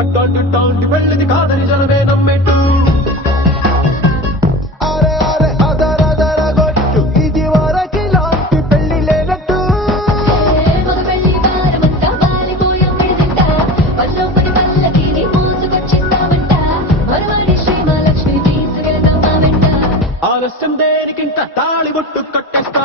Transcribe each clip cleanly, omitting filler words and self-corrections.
అడ్డాంటి టాంటి వెళ్ళిది కాదని జనమే నమ్మెట్టు అరే అరే అదరదర గొట్టు ఇది వరకి లాంటి పెళ్లి లేనట్టు ఆలస్యం దేనికింత తాళి బొట్టు కట్టేస్తా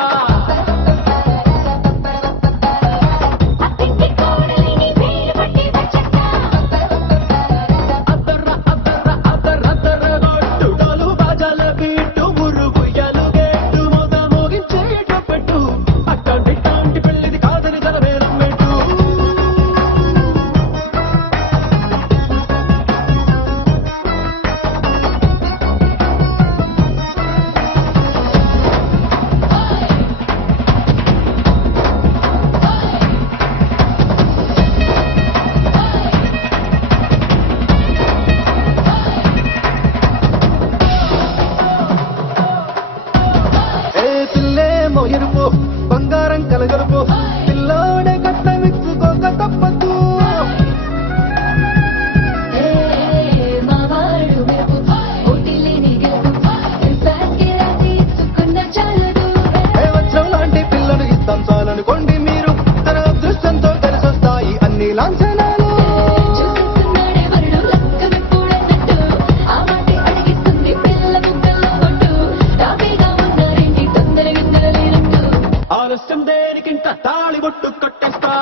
ఎరుపు బంగారం కలగలుపు పిల్లోడే గట్ట విచ్చుకోక తప్పదు వజ్రం లాంటి పిల్లను ఇస్తాం చాలనుకోండి మీరు తన అదృష్టంతో కలిసొస్తాయి అన్ని లాంఛనాలు ఆలస్యం దేనికింత తాళి బొట్టు కట్టేస్తా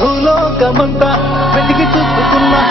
భూలోకమంతా వెతికి చూపుతున్నా